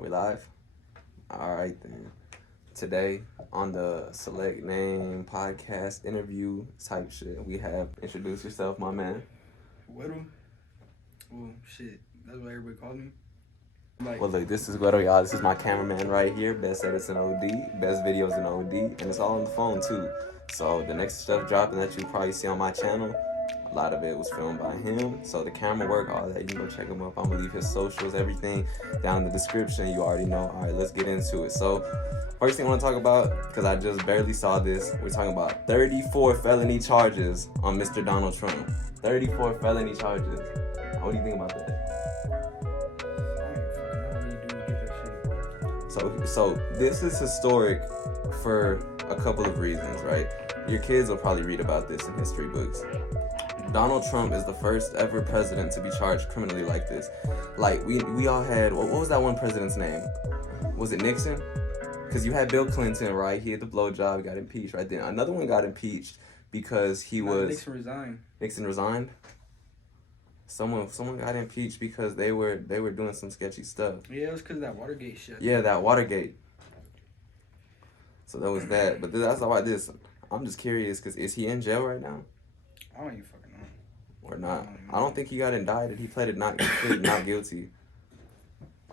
Are we live? All right then. Today on the Select Name podcast interview type shit, we have introduce yourself, my man. Gu3ro? Well, shit. That's what everybody calls me. Well, look, this is Gu3ro, y'all. This is my cameraman right here. Best edits in OD, best videos in OD, and it's all on the phone too. So the next stuff dropping that you probably see on my channel, a lot of it was filmed by him. So the camera work, all that, you can go check him up. I'm gonna leave his socials, everything down in the description. You already know. All right, let's get into it. So first thing I want to talk about, because I just barely saw this, we're talking about 34 felony charges on Mr. Donald Trump. 34 felony charges. What do you think about that? So this is historic for a couple of reasons, right? Your kids will probably read about this in history books. Donald Trump is the first ever president to be charged criminally like this. Like, we all had, what was that one president's name? Was it Nixon? Because you had Bill Clinton, right? He had the blowjob, he got impeached, right? Then another one got impeached because Nixon resigned. Nixon resigned? Someone got impeached because they were doing some sketchy stuff. Yeah, it was because of that Watergate shit. Yeah, that Watergate. So that was that. But that's all I did. I'm just curious, because is he in jail right now? I don't even fucking know. Or not? I don't think he got indicted. He pleaded not guilty.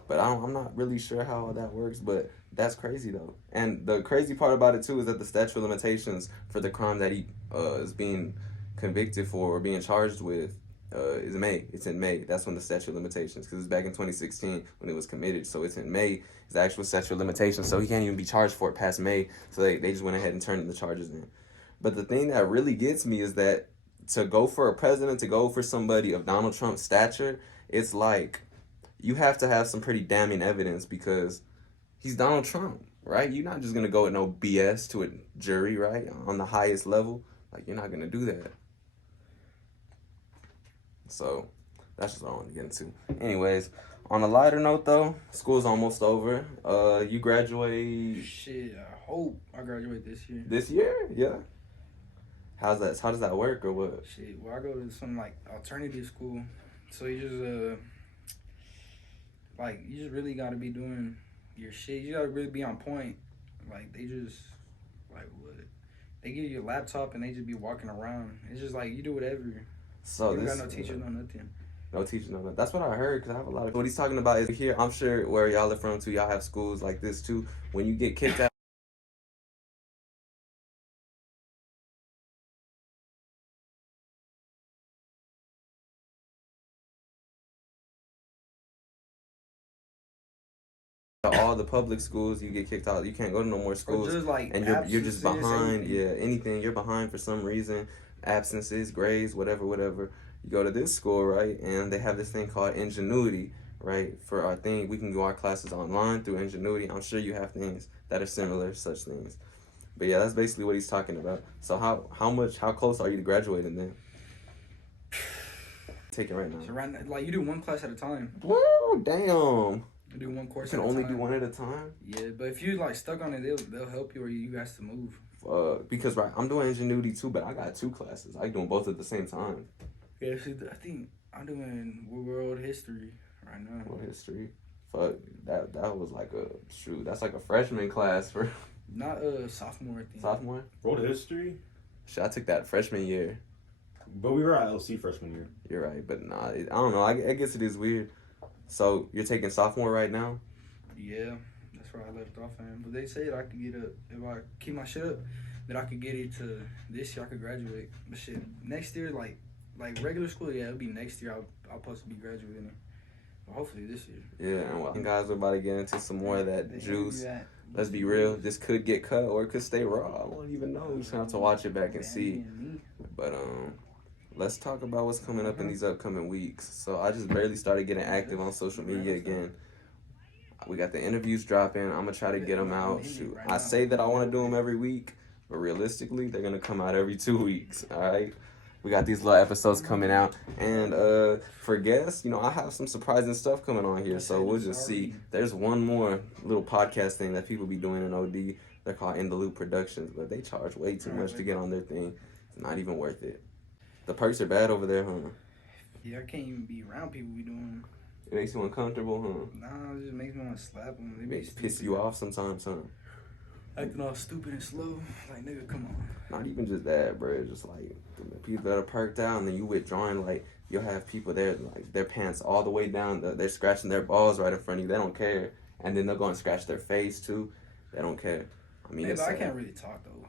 But I'm not really sure how that works, but that's crazy though. And the crazy part about it too is that the statute of limitations for the crime that he is being convicted for or being charged with is May. It's in May. That's when the statute of limitations, because it's back in 2016 when it was committed. So it's in May. It's the actual statute of limitations. So he can't even be charged for it past May. So they just went ahead and turned the charges in. But the thing that really gets me is that to go for a president, to go for somebody of Donald Trump's stature, it's like you have to have some pretty damning evidence, because he's Donald Trump, right? You're not just going to go with no BS to a jury, right? On the highest level. Like, you're not going to do that. So that's just what I want to get into. Anyways, on a lighter note though, school's almost over. You graduate. Shit, I hope I graduate this year. This year? Yeah. How does that work, or what? Shit, well, I go to some like alternative school. So you just you just really gotta be doing your shit. You gotta really be on point. Like they just what? They give you a laptop and they just be walking around. It's just like you do whatever. So you got no teacher, no nothing. No teacher, no nothing. That's what I heard, because I have a lot of... What he's talking about is here, I'm sure where y'all are from too, y'all have schools like this too. When you get kicked out, all the public schools, you get kicked out. You can't go to no more schools, just like and you're just behind. Anything. Yeah, anything. You're behind for some reason, absences, grades, whatever. You go to this school, right, and they have this thing called Ingenuity, right? For our thing, we can do our classes online through Ingenuity. I'm sure you have things that are similar, such things. But yeah, that's basically what he's talking about. So how close are you to graduating then? Take it right now. So right now, like you do one class at a time. Woo, damn. You do one course. You can at a only time. do one at a time. Yeah, but if you like stuck on it, they'll help you, or you guys to move. Because right, I'm doing Ingenuity too, but I got 2 classes. I doing both at the same time. Yeah, see, I think I'm doing world history right now. World history. Fuck, that was like that's like a freshman class for... Not sophomore, I think. Sophomore? World history? Shit, I took that freshman year. But we were at LC freshman year. You're right, but nah, I don't know. I guess it is weird. So, you're taking sophomore right now? Yeah, that's where I left off at. But they said I could get up, if I keep my shit up, that I could get it to this year, I could graduate. But shit, next year, like regular school, yeah, it'll be next year I'll supposed to be graduating. But hopefully this year. Yeah, and well, guys, we're about to get into some more of that juice. Let's be real, this could get cut or it could stay raw. I won't even know. You just have to watch it back and see. But let's talk about what's coming up in these upcoming weeks. So I just barely started getting active on social media again. We got the interviews dropping. I'm going to try to get them out. Shoot, I say that I want to do them every week, but realistically, they're going to come out every 2 weeks, all right? We got these little episodes coming out. And for guests, you know, I have some surprising stuff coming on here, so we'll just see. There's one more little podcast thing that people be doing in OD. They're called In the Loop Productions, but they charge way too much to get on their thing. It's not even worth it. The perks are bad over there, huh? Yeah, I can't even be around people we doing. It makes you uncomfortable, huh? Nah, it just makes me want to slap them. They It be makes piss stupid. you off sometimes, huh? Acting all stupid and slow. Like, nigga, come on. Not even just that, bro. It's just like the people that are perked out, and then you withdrawing. Like you'll have people there, like their pants all the way down. They're scratching their balls right in front of you. They don't care, and then they'll go and scratch their face too. They don't care. I mean, Hey, it's but I can't really talk, though.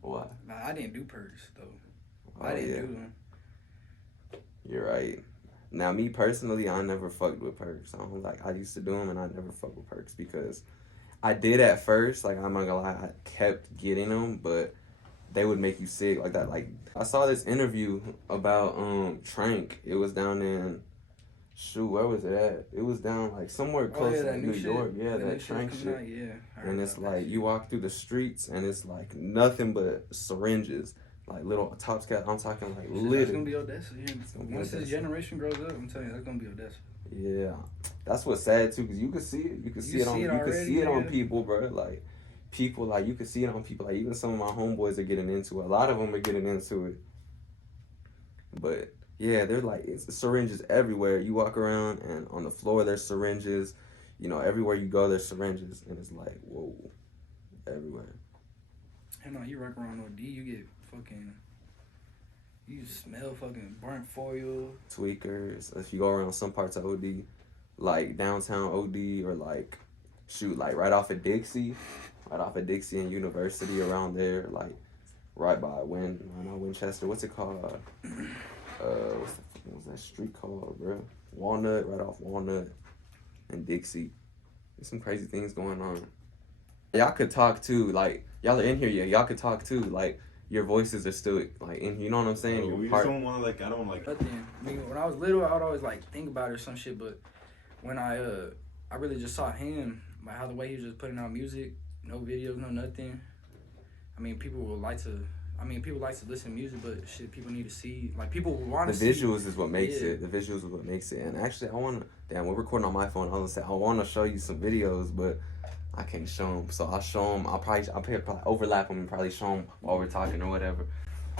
Why? Nah, I didn't do perks, though. Oh, I didn't yeah. do them. You're right. Now, me personally, I never fucked with perks. I used to do them, and I never fucked with perks because I did at first. Like, I'm not gonna lie, I kept getting them, but they would make you sick like that. Like, I saw this interview about Trank. It was down in where was it at? It was down like somewhere close to New York. Yeah, that Trank shit. Out, yeah. And it's like you walk through the streets, and it's like nothing but syringes. Like little Tops Cat, I'm talking like That's little. gonna be Odessa. Yeah. Once this generation grows up, I'm telling you, that's gonna be Odessa. Yeah, that's what's sad too, cause you can see it. You can see it on. You can see it on people, bro. Like people, like you can see it on people. Like even some of my homeboys are getting into it. A lot of them are getting into it. But yeah, they're like it's syringes everywhere. You walk around, and on the floor there's syringes. You know, everywhere you go there's syringes, and it's like whoa, everywhere. And you rock around OD, you get fucking. You smell fucking burnt foil. Tweakers. If you go around some parts of OD, like downtown OD, or like like right off of Dixie and University around there, like right by Winchester. What's it called? What's that street called, bro? Walnut, right off Walnut and Dixie. There's some crazy things going on. Y'all could talk too, like y'all are in here, yeah. Y'all could talk too, like. Your voices are still like in. You know what I'm saying? We just don't want to like. I don't like. Nothing. I mean, when I was little, I would always like think about it or some shit. But when I really just saw him, like how the way he was just putting out music, no videos, no nothing. I mean, people like to listen to music, but shit, people need to see. Like people want to see. The visuals is what makes it. The visuals is what makes it. And actually, I wanna. Damn, we're recording on my phone. I was gonna say I wanna show you some videos, but. I can't show them, so I'll show them. I'll probably overlap them and probably show them while we're talking or whatever.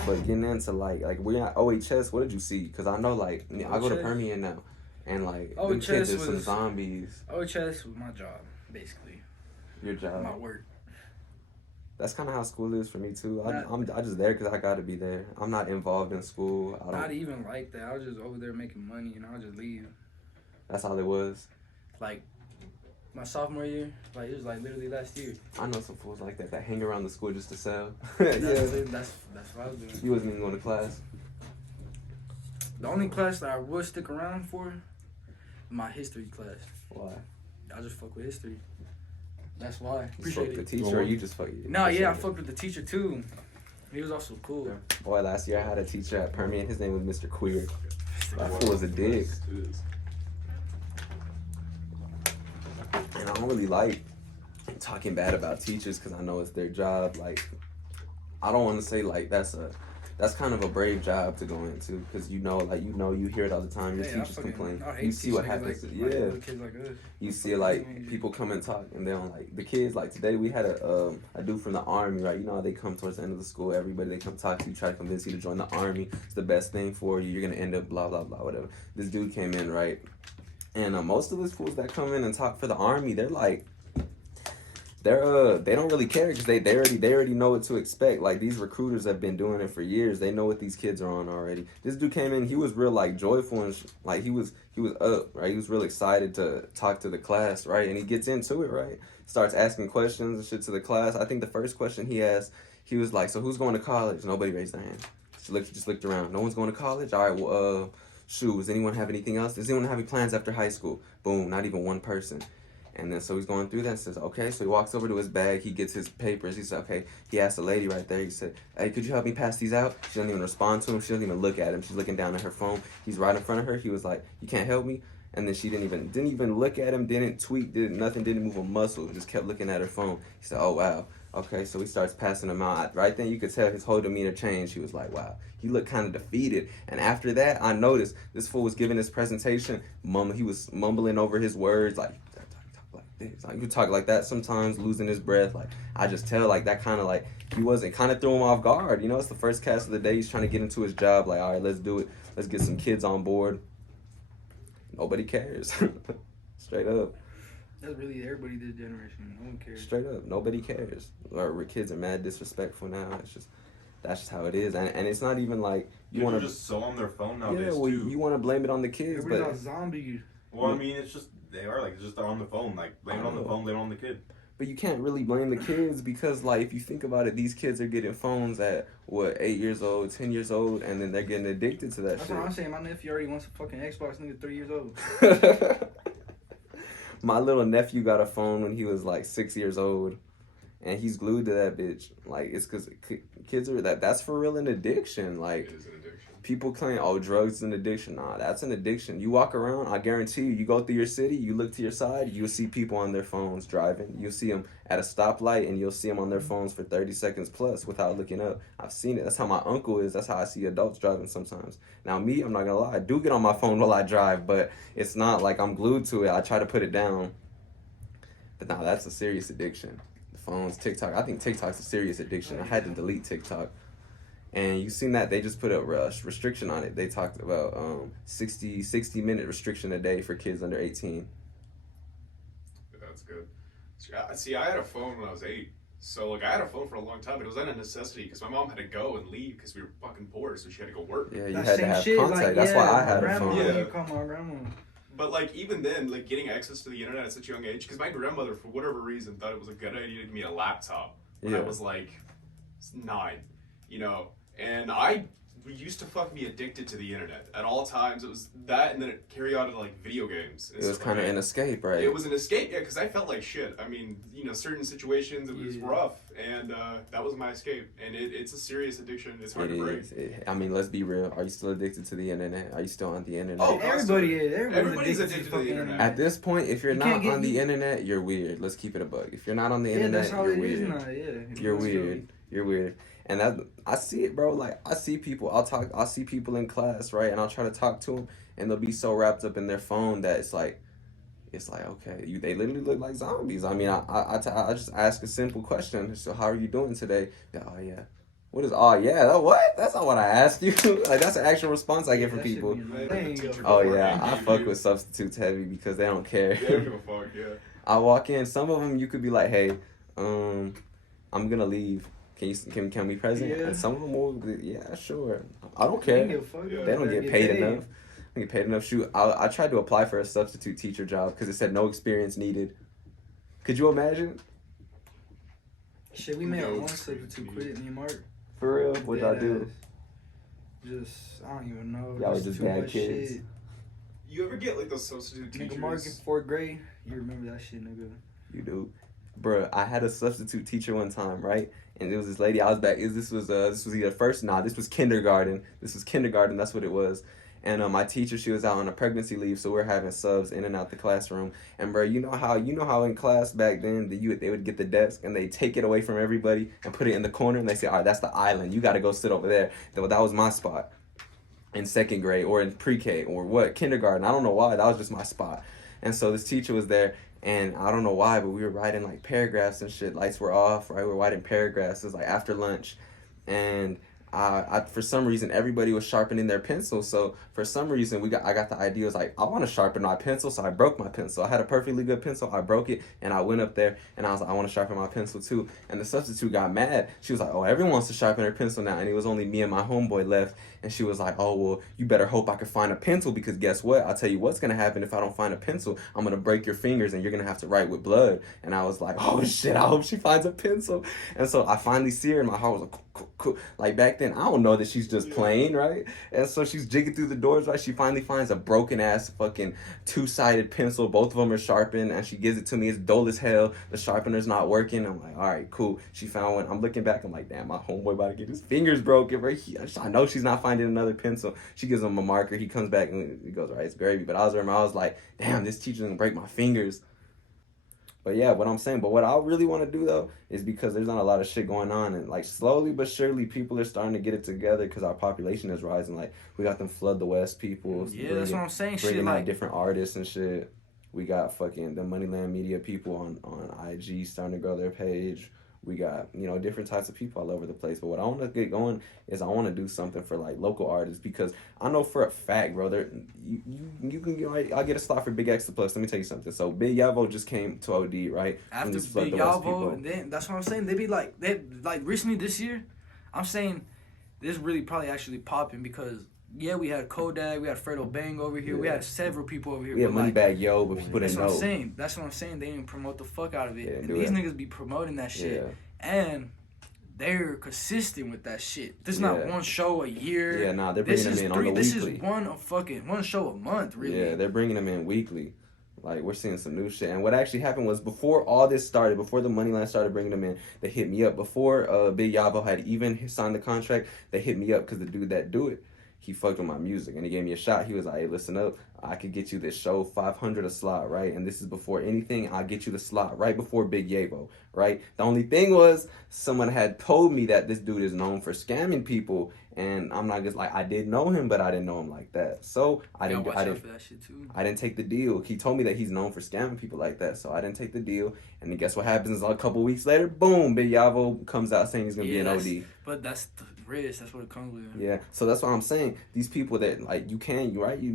But getting into like we're at OHS. What did you see? Because I know like I go to Permian now, and like them kids are some zombies. OHS was my job, basically. Your job. My work. That's kind of how school is for me too. I'm just there because I got to be there. I'm not involved in school. Not even like that. I was just over there making money, and I'll just leave. That's all it was. Like. My sophomore year, like it was like literally last year. I know some fools like that hang around the school just to sell. That's what I was doing. You wasn't even going to class. The only class that I would stick around for, my history class. Why? I just fuck with history. That's why. You fuck with the teacher, or you just fuck with? No, yeah, I fucked with the teacher too. He was also cool. Yeah. Boy, last year I had a teacher at Permian. His name was Mr. Queer. That fool was a dick. And I don't really like talking bad about teachers because I know it's their job. Like, I don't want to say like that's kind of a brave job to go into because you hear it all the time. Your teachers complain. You see what happens. You see like people come and talk and they don't like the kids. Like today we had a dude from the army, right? You know how they come towards the end of the school. Everybody they come talk to you, try to convince you to join the army. It's the best thing for you. You're gonna end up blah blah blah whatever. This dude came in, right? And most of the fools that come in and talk for the army, they're like, they don't really care because they already know what to expect. Like these recruiters have been doing it for years. They know what these kids are on already. This dude came in, he was real like joyful and like he was up, right? He was real excited to talk to the class, right? And he gets into it, right? Starts asking questions and shit to the class. I think the first question he asked, he was like, "So who's going to college?" Nobody raised their hand. Just looked around. No one's going to college. All right, well, shoot, does anyone have anything else? Does anyone have any plans after high school? Boom, not even one person. And then so he's going through that and says, okay. So he walks over to his bag. He gets his papers. He said, okay. He asked the lady right there. He said, hey, could you help me pass these out? She doesn't even respond to him. She doesn't even look at him. She's looking down at her phone. He's right in front of her. He was like, you can't help me? And then she didn't even look at him, didn't tweet, did nothing, didn't move a muscle. Just kept looking at her phone. He said, oh, wow. Okay, so he starts passing them out. Right then, you could tell his whole demeanor changed. He was like, wow. He looked kind of defeated. And after that, I noticed this fool was giving his presentation. He was mumbling over his words, like, like this. Like, you talk like that sometimes, losing his breath. Like, I just tell, like, that kind of, like, he wasn't, kind of threw him off guard. You know, it's the first cast of the day. He's trying to get into his job. Like, all right, let's do it. Let's get some kids on board. Nobody cares. Straight up. That's really everybody this generation. No one cares. Straight up. Nobody cares. Our kids are mad disrespectful now. That's just how it is. And it's not even like you want to just so on their phone yeah, nowadays well, too. you want to blame it on the kids, Everybody's but on zombies. Well, I mean, it's just they are like just on the phone. Like blame it on the phone, blame it on the kid. but you can't really blame the kids because, like, if you think about it, these kids are getting phones at what 8 years old, 10 years old, and then they're getting addicted to that That's shit. what I'm saying. My nephew already wants a fucking Xbox. Nigga, 3 years old. My little nephew got a phone when he was like 6 years old, and he's glued to that bitch. Like, it's because kids are that's for real an addiction. Like, It is an addiction. people claim, oh, drugs is an addiction. Nah, that's an addiction. You walk around, I guarantee you go through your city, you look to your side, you'll see people on their phones driving. You'll see them at a stoplight, and you'll see them on their phones for 30 seconds plus without looking up. I've seen it. That's how my uncle is. That's how I see adults driving sometimes. Now, me, I'm not going to lie. I do get on my phone while I drive, but it's not like I'm glued to it. I try to put it down. But nah, that's a serious addiction. The phones, TikTok. I think TikTok's a serious addiction. I had to delete TikTok. And you seen that they just put a restriction on it. They talked about 60-minute restriction a day for kids under 18. That's good. See, I had a phone when I was 8. So, like, I had a phone for a long time, but it was out of necessity because my mom had to go and leave because we were fucking poor, so she had to go work. Yeah, you That had to same have shit, contact. like, That's yeah, why I my had a grandma, phone. Yeah. You call my grandma. But, like, even then, like, getting access to the internet at such a young age, because my grandmother, for whatever reason, thought it was a good idea to give me a laptop when I Yeah. was, like, 9, you know? And I used to fucking be addicted to the internet at all times. It was that, and then it carried on to, like, video games. It was kind of an escape, right? It was an escape, yeah, because I felt like shit. I mean, you know, certain situations, it was Yeah. rough, and that was my escape. And it's a serious addiction. It's hard It to break. is. I mean, let's be real. Are you still addicted to the internet? Are you still on the internet? Oh, Everybody is. Everybody's addicted to the fucking internet. At this point, if you're You not can't get- on the internet, you're weird. Let's keep it a bug. If you're not on the Yeah, internet, that's how you're it is weird. now. Yeah, You're That's weird. You're weird. And that I see it, bro. Like I see people. I'll see people in class, right? And I'll try to talk to them, and they'll be so wrapped up in their phone that it's like okay, they literally look like zombies. I mean, I just ask a simple question. So how are you doing today? Yeah, oh yeah. What is oh yeah? What? That's not what I asked you. Like that's an actual response I get from That shit people. be Like, annoying. the teacher Oh before yeah, angry I at fuck you. with substitutes heavy because they don't care. They don't give a fuck, yeah. I walk in. Some of them you could be like, "Hey, I'm gonna leave. Can we present?" Yeah. And some of them will, be, yeah, sure. I don't They care. don't give a fuck. Yeah. They don't Better get paid enough. They get paid enough. Shoot, I tried to apply for a substitute teacher job because it said no experience needed. Could you imagine? Shit, we made our No one substitute quit, me and Mark. For real, what'd I do? Just, I don't even know. Y'all was just too bad much kids. shit. You ever get like those substitute Nigga, Mark in teachers? 4th grade. You remember that shit, nigga. You do, bruh. I had a substitute teacher one time, right? And it was this lady. I was back. This was either first. Nah, this was kindergarten. This was kindergarten. That's what it was. And my teacher, she was out on a pregnancy leave, so we're having subs in and out the classroom. And bro, you know how in class back then they would get the desk and they take it away from everybody and put it in the corner and they say, all right, that's the island. You got to go sit over there. That was my spot in 2nd grade or in pre-K or what kindergarten. I don't know why. That was just my spot. And so this teacher was there. And I don't know why, but we were writing like paragraphs and shit. Lights were off, right? We were writing paragraphs. It was like after lunch. And I for some reason, everybody was sharpening their pencil. So for some reason, I got the idea. I was like, I want to sharpen my pencil. So I broke my pencil. I had a perfectly good pencil. I broke it. And I went up there and I was like, I want to sharpen my pencil too. And the substitute got mad. She was like, oh, everyone wants to sharpen their pencil now. And it was only me and my homeboy left. And she was like, oh, well, you better hope I can find a pencil because guess what? I'll tell you what's going to happen if I don't find a pencil. I'm going to break your fingers and you're going to have to write with blood. And I was like, oh, shit, I hope she finds a pencil. And so I finally see her and my heart was like, cool. Like back then, I don't know that she's just playing, right? And so she's jigging through the doors, right? She finally finds a broken-ass fucking 2-sided pencil. Both of them are sharpened and she gives it to me. It's dull as hell. The sharpener's not working. I'm like, all right, cool. She found one. I'm looking back. I'm like, damn, my homeboy about to get his fingers broken, right? I know she's not finding another pencil. She gives him a marker. He comes back and he goes, all right, it's gravy. But I was like, damn, this teacher's gonna break my fingers. But yeah, what I'm saying, but what I really want to do though is because there's not a lot of shit going on, and like slowly but surely people are starting to get it together because our population is rising. Like we got them Flood the West people, Yeah, that's what I'm saying. Shit, bringing out like, different artists and shit. We got fucking the Moneyland Media people on IG starting to grow their page. We got, you know, different types of people all over the place. But what I want to get going is I want to do something for like local artists because I know for a fact, bro, you can get, right, I'll get a slot for Big X the Plus. Let me tell you something. So Big Yavo just came to OD, right? After Big Yavo, and then that's what I'm saying. They be like, recently this year, I'm saying this really probably actually popping because yeah, we had Kodak, we had Fredo Bang over here, we had several people over here. We had but Moneybag Yo, but people that's didn't what know. I'm saying. That's what I'm saying. They didn't promote the fuck out of it. Yeah, And these niggas be promoting that shit. Yeah. And they're consistent with that shit. This is not one show a year. Yeah, nah, they're bringing them in on the weekly. This is one show a month, really. Yeah, they're bringing them in weekly. Like, we're seeing some new shit. And what actually happened was before all this started, before the Moneyline started bringing them in, they hit me up. Before Big Yavo had even signed the contract, they hit me up because the dude that do it, he fucked with my music and he gave me a shot. He was like, hey, listen up, I could get you this show, 500 a slot, right? And this is before anything, I'll get you the slot right before Big Yavo, right? The only thing was someone had told me that this dude is known for scamming people, and I'm not just like, I did know him, but I didn't know him like that. So I didn't for that shit too. I didn't take the deal. He told me that he's known for scamming people like that, so I didn't take the deal. And then guess what happens? A couple weeks later, boom, Big Yavo comes out saying he's gonna be an OD. But that's the risk. That's what it comes with. Yeah, so that's what I'm saying. These people that like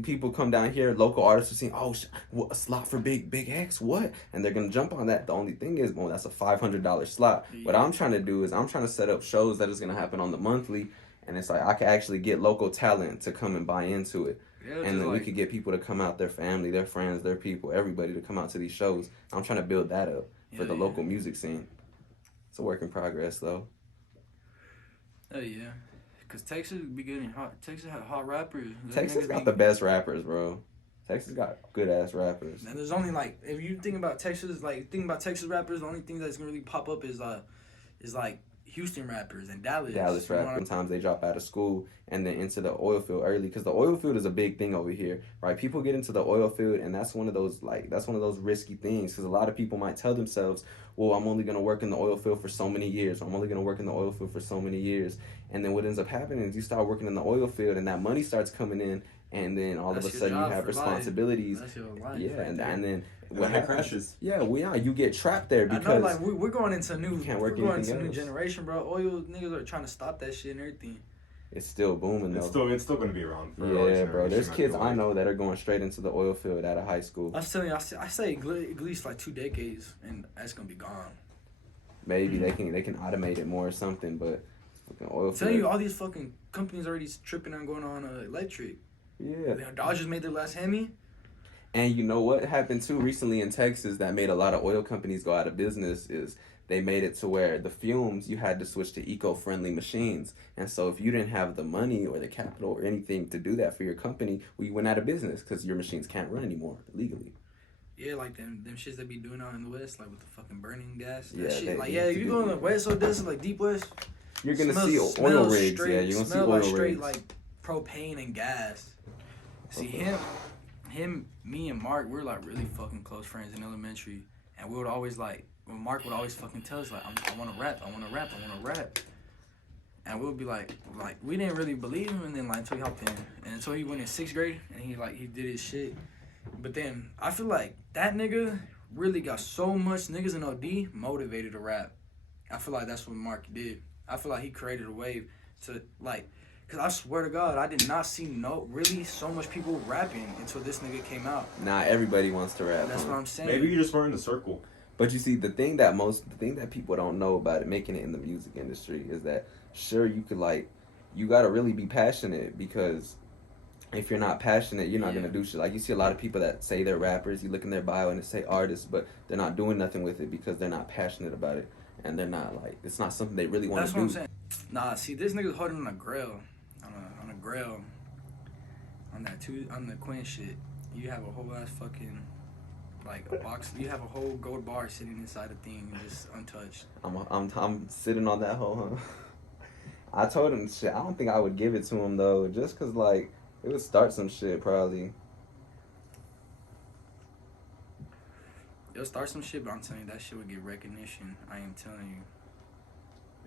people come down here, local artists are saying, oh, what, a slot for Big X, what? And they're gonna jump on that. The only thing is, well, that's a $500 slot. Yeah. What I'm trying to do is I'm trying to set up shows that is gonna happen on the monthly, and it's like I can actually get local talent to come and buy into it. Yeah, and then we could get people to come out, their family, their friends, their people, everybody to come out to these shows. I'm trying to build that up for the local music scene. It's a work in progress, though. Oh, yeah. Because Texas be getting hot. Texas had hot rappers. Texas got the best rappers, bro. Texas got good-ass rappers. And there's only, like, if you think about Texas, rappers, the only thing that's going to really pop up is like, Houston rappers and Dallas rappers. Sometimes they drop out of school and then into the oil field early because the oil field is a big thing over here, right? People get into the oil field and that's one of those risky things because a lot of people might tell themselves, well, I'm only going to work in the oil field for so many years. I'm only going to work in the oil field for so many years. And then what ends up happening is you start working in the oil field and that money starts coming in and then all of a sudden you have responsibilities. That's your life. Yeah, and then when it crashes. Yeah, you get trapped there because I know, like we're going into new generation, bro. Oil niggas are trying to stop that shit and everything. It's still booming though. It's still gonna be around for yeah, bro. There's kids I know that are going straight into the oil field out of high school. I'm telling you, I say at least like 2 decades and that's gonna be gone. Maybe they can automate it more or something, but fucking oil field. I'm telling you, all these fucking companies already tripping on going on electric. Yeah. Dodgers made their last Hemi. And you know what happened too recently in Texas that made a lot of oil companies go out of business is they made it to where the fumes, you had to switch to eco-friendly machines. And so if you didn't have the money or the capital or anything to do that for your company, well, you went out of business because your machines can't run anymore legally. Yeah, like them shits they be doing out in the West, like with the fucking burning gas. Yeah, shit. Like, if you go in the West Odessa, like deep West, you're going to see oil rigs. Yeah, you're going to see oil rigs. Straight, like, propane and gas. See, me and Mark, we're like really fucking close friends in elementary, and we would always Mark would always fucking tell us like, I want to rap, and we would be like we didn't really believe him, and then like until he hopped in, and until he went in 6th grade, and he did his shit, but then I feel like that nigga really got so much niggas in OD motivated to rap. I feel like that's what Mark did. I feel like he created a wave to like. Cause I swear to God, I did not see so much people rapping until this nigga came out. Nah, everybody wants to rap. That's what I'm saying. Maybe you just weren't in the circle. But you see, the thing that people don't know about it, making it in the music industry, is that sure you could you gotta really be passionate because if you're not passionate, you're not gonna do shit. Like you see a lot of people that say they're rappers, you look in their bio and they say artists, but they're not doing nothing with it because they're not passionate about it and they're not it's not something they really want to do. That's what I'm saying. Nah, see, this nigga's holding on a grill. On a grill, on the Quinn shit, you have a whole ass fucking a box. You have a whole gold bar sitting inside the thing, just untouched. I'm sitting on that hole, huh? I told him shit. I don't think I would give it to him though, just cause it would start some shit probably. It'll start some shit, but I'm telling you that shit would get recognition. I am telling you.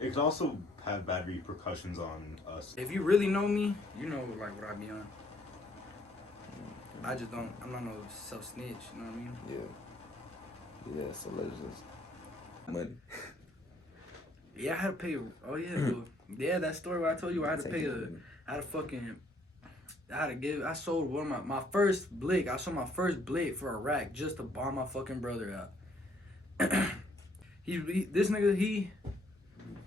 It could also have bad repercussions on us. If you really know me, you know what I be on. I just don't. I'm not no self-snitch. You know what I mean? Yeah. Yeah. So let's just money. Yeah, I had to pay. Oh yeah, well, yeah, that story where I told you I had to pay I sold one of my first blick. I sold my first blick for a rack just to bomb my fucking brother out. This nigga,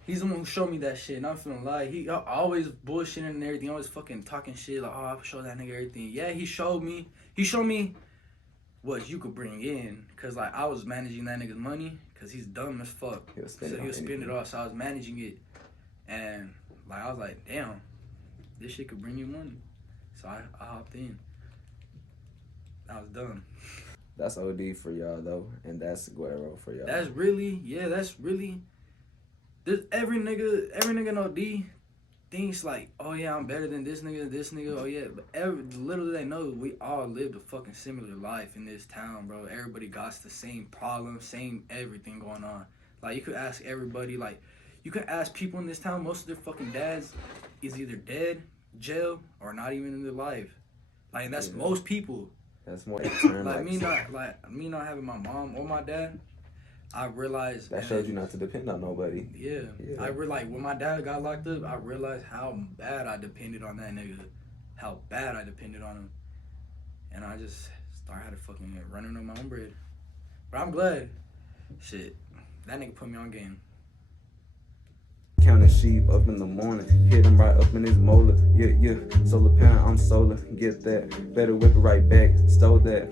he's the one who showed me that shit. Not feeling lie. He always bullshitting and everything. Always fucking talking shit like, oh, I'll show that nigga everything. Yeah, he showed me what you could bring in. Cause like I was managing that nigga's money. Cause he's dumb as fuck. He'll spend it all. So I was managing it, and like I was like, damn, this shit could bring you money. So I hopped in. I was done. That's OD for y'all though, and that's Gu3ro for y'all. That's really. There's every nigga in OD thinks like, oh yeah, I'm better than this nigga, oh yeah. But little do they know, we all lived a fucking similar life in this town, bro. Everybody got the same problems, same everything going on. Like, you could ask everybody, like, you could ask people in this town, most of their fucking dads is either dead, jail, or not even in their life. Like, and that's most people. That's more like me not having my mom or my dad, I realized that showed you not to depend on nobody. Yeah. I realized when my dad got locked up, I realized how bad I depended on that nigga. How bad I depended on him. And I just started fucking running on my own bread. But I'm glad. Shit. That nigga put me on game. Counting sheep up in the morning, hit him right up in his molar. Yeah, solar parent, I'm solar. Get that, better whip it right back. Stole that,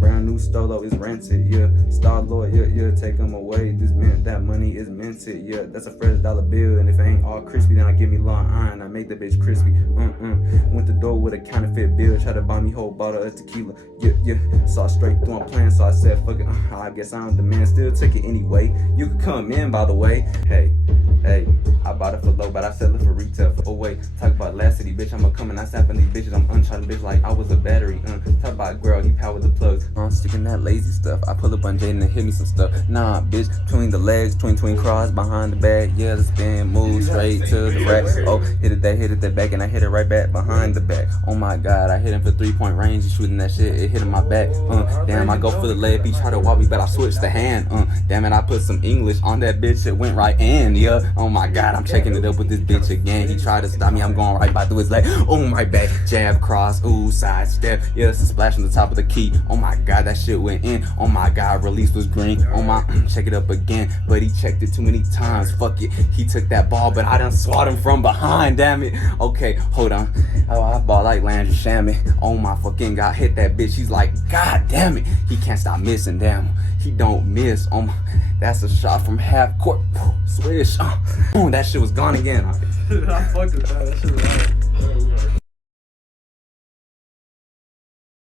brand new Stolo is rented. Yeah, Star Lord, yeah, take him away. This meant that money is minted. Yeah, that's a fresh dollar bill, and if it ain't all crispy, then I give me long iron. I make the bitch crispy. Went the door with a counterfeit bill, tried to buy me whole bottle of tequila. Yeah, saw straight through my plan, so I said, fuck it. I guess I'm the man. Still took it anyway. You could come in, by the way. Hey. I bought it for low, but I sell it for retail. Oh wait, talk about lassity, bitch. I'ma come and I snapping these bitches. I'm uncharted, bitch, like I was a battery. Talk about girl, he powered the plugs. I'm sticking that lazy stuff. I pull up on Jaden and hit me some stuff. Nah, bitch, between the legs, tween cross behind the bag. Yeah, the spin, move straight to the rack. Oh, hit it that back, and I hit it right back behind the back. Oh my god, I hit him for 3-point range. He shooting that shit, it hit him my back. Damn, I go for the leg, he try to walk me, but I switched the hand. Damn it, I put some English on that bitch, it went right in. Yeah, oh my god, I'm checking it up with this bitch again. He tried to stop me, I'm going right by through his leg. Oh my back, jab, cross, ooh, side step. Yeah, it's a splash on the top of the key. Oh my god, that shit went in. Oh my god, release was green. Oh my, check it up again. But he checked it too many times. Fuck it, he took that ball, but I done swat him from behind. Damn it. Okay, hold on. Oh, I ball like Landry Shammy. Oh my fucking god, hit that bitch. He's like, god damn it. He can't stop missing. Damn, he don't miss. Oh my, that's a shot from half court. Swish. That shit was gone again. I fucked with that. That shit was right.